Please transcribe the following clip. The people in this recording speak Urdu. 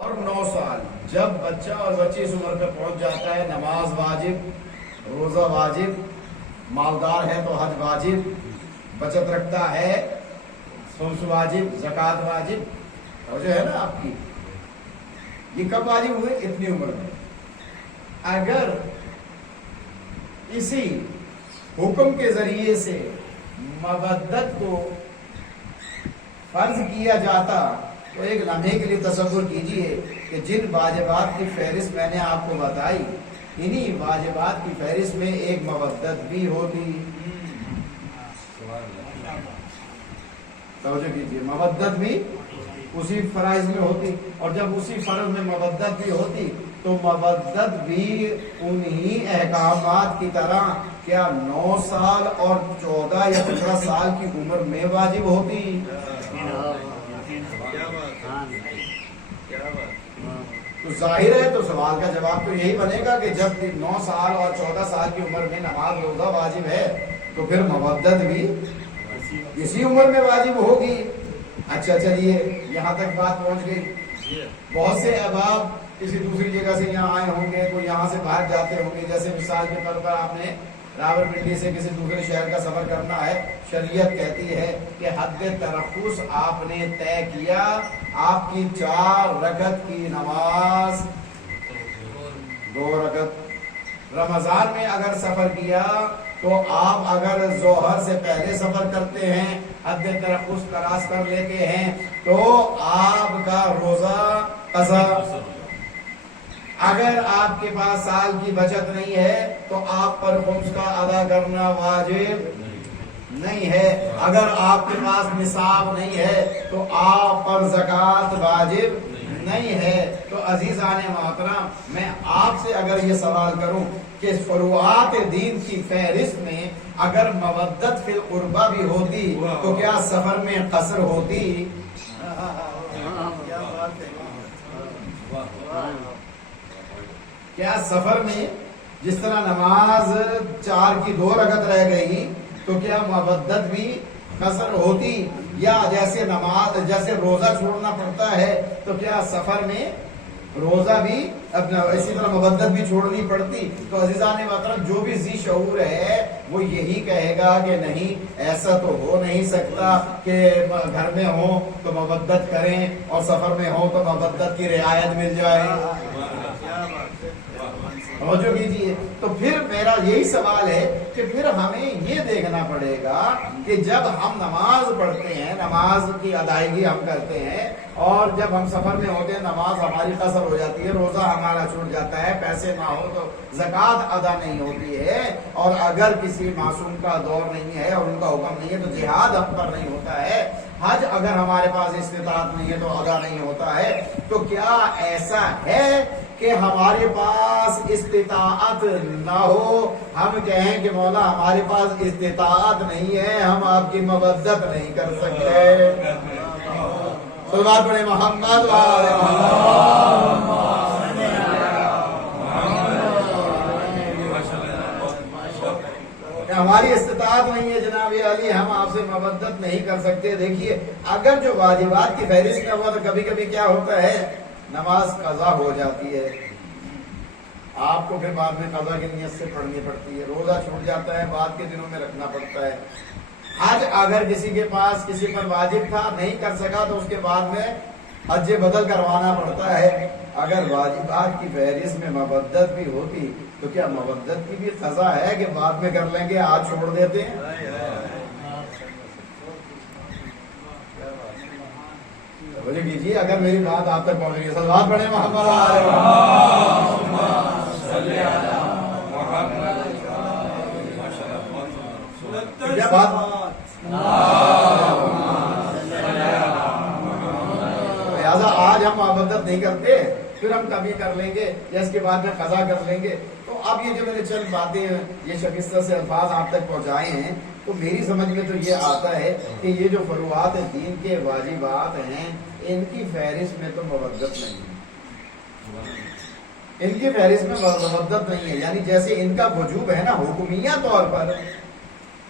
اور 9 سال جب بچہ اور بچی اس عمر پہ پہنچ جاتا ہے، نماز واجب، روزہ واجب، مالدار ہے تو حج واجب، بچت رکھتا ہے خمس واجب، زکوٰۃ واجب، توجہ ہے نا آپ کی؟ یہ کب واجب ہوئے؟ اتنی عمر میں۔ اگر اسی حکم کے ذریعے سے مودت کو فرض کیا جاتا تو ایک لمحے کے لیے تصور کیجئے کہ جن واجبات کی فہرست میں نے آپ کو بتائی، انہی واجبات کی فہرست میں ایک مودت بھی ہوتی۔ توجہ کیجئے، مودت بھی اسی فرائض میں ہوتی، اور جب اسی فرض میں مودت بھی ہوتی تو مودت بھی انہی احکامات کی طرح کیا 9 سال اور 14 یا 15 سال کی عمر میں واجب ہوتی؟ تو ظاہر ہے، تو سوال کا جواب تو یہی بنے گا کہ جب 9 سال اور 14 سال کی عمر میں نماز روزہ واجب ہے تو پھر مودت بھی اسی عمر میں واجب ہوگی۔ اچھا چلیے، یہاں تک بات پہنچ گئی۔ بہت سے احباب کسی دوسری جگہ سے یہاں آئے ہوں گے، کوئی یہاں سے باہر جاتے ہوں گے، جیسے مثال کے طور پر آپ نے راولپنڈی سے کسی دوسرے شہر کا سفر کرنا ہے، شریعت کہتی ہے کہ حد ترخص آپ نے طے کیا، آپ کی 4 رکعت کی نماز 2 رکعت۔ رمضان میں اگر سفر کیا تو آپ اگر ظہر سے پہلے سفر کرتے ہیں، حد ترخص کراس کر لیتے ہیں، تو آپ کا روزہ قضا۔ اگر آپ کے پاس سال کی بچت نہیں ہے تو آپ پر خمس کا ادا کرنا واجب نہیں ہے۔ اگر آپ کے پاس نصاب نہیں ہے تو آپ پر زکوٰۃ واجب نہیں ہے۔ تو عزیزان محترم، میں آپ سے اگر یہ سوال کروں کہ فروعات دین کی فہرست میں اگر مودت فی القربہ بھی ہوتی تو کیا سفر میں قصر ہوتی؟ کیا سفر میں جس طرح نماز 4 کی 2 رکعت رہ گئی تو کیا مودت بھی قصر ہوتی؟ یا جیسے روزہ چھوڑنا پڑتا ہے تو کیا سفر میں روزہ بھی اپنا اسی طرح مودت بھی چھوڑنی پڑتی؟ تو عزیزان محترم، جو بھی ذی شعور ہے وہ یہی کہے گا کہ نہیں، ایسا تو ہو نہیں سکتا کہ گھر میں ہو تو مودت کریں اور سفر میں ہو تو مودت کی رعایت مل جائے۔ توجہ کیجیے، تو پھر میرا یہی سوال ہے کہ پھر ہمیں یہ دیکھنا پڑے گا کہ جب ہم نماز پڑھتے ہیں، نماز کی ادائیگی ہم کرتے ہیں، اور جب ہم سفر میں ہوتے ہیں نماز ہماری قصر ہو جاتی ہے، روزہ ہمارا چھوٹ جاتا ہے، پیسے نہ ہو تو زکوٰۃ ادا نہیں ہوتی ہے، اور اگر کسی معصوم کا دور نہیں ہے اور ان کا حکم نہیں ہے تو جہاد ہم پر نہیں ہوتا ہے، حج اگر ہمارے پاس استطاعت نہیں ہے تو ادا نہیں ہوتا ہے، تو کیا ایسا ہے کہ ہمارے پاس استطاعت نہ ہو، ہم کہیں کہ مولا ہمارے پاس استطاعت نہیں ہے، ہم آپ کی مودت نہیں کر سکتے؟ صلوات پڑھیں محمد وآل محمد۔ ہماری استطاعت نہیں ہے جناب علی، ہم آپ سے مودت نہیں کر سکتے۔ دیکھیے، اگر جو واجبات کی فہرست میں ہوا تو کبھی کبھی کیا ہوتا ہے، نماز قضا ہو جاتی ہے، آپ کو پھر بعد میں قضا کی نیت سے پڑھنی پڑتی ہے، روزہ چھوٹ جاتا ہے، بعد کے دنوں میں رکھنا پڑتا ہے۔ حج اگر کسی کے پاس کسی پر واجب تھا نہیں کر سکا تو اس کے بعد میں حج بدل کروانا پڑتا ہے۔ اگر واجبات کی فہرست میں مودت بھی ہوتی تو کیا مودت کی بھی قضا ہے کہ بعد میں کر لیں گے، آج چھوڑ دیتے ہیں؟ بولے کیجیے، اگر میری بات آپ تک پہنچ گئی، صلوات پڑھیں محمد کیا بات؟ لہٰذا آج ہم مودت نہیں کرتے، پھر ہم کبھی کر لیں گے یا اس کے بعد میں قضا کر لیں گے۔ تو اب یہ جو میں نے چند باتیں یہ شکستہ سے الفاظ آپ تک پہنچائے ہیں، تو میری سمجھ میں تو یہ آتا ہے کہ یہ جو فروعات دین کے واجبات ہیں، ان کی فہرست میں تو مودت نہیں ہے، ان کی فہرست میں مودت نہیں ہے، یعنی جیسے ان کا وجوب ہے نا حکمیہ طور پر،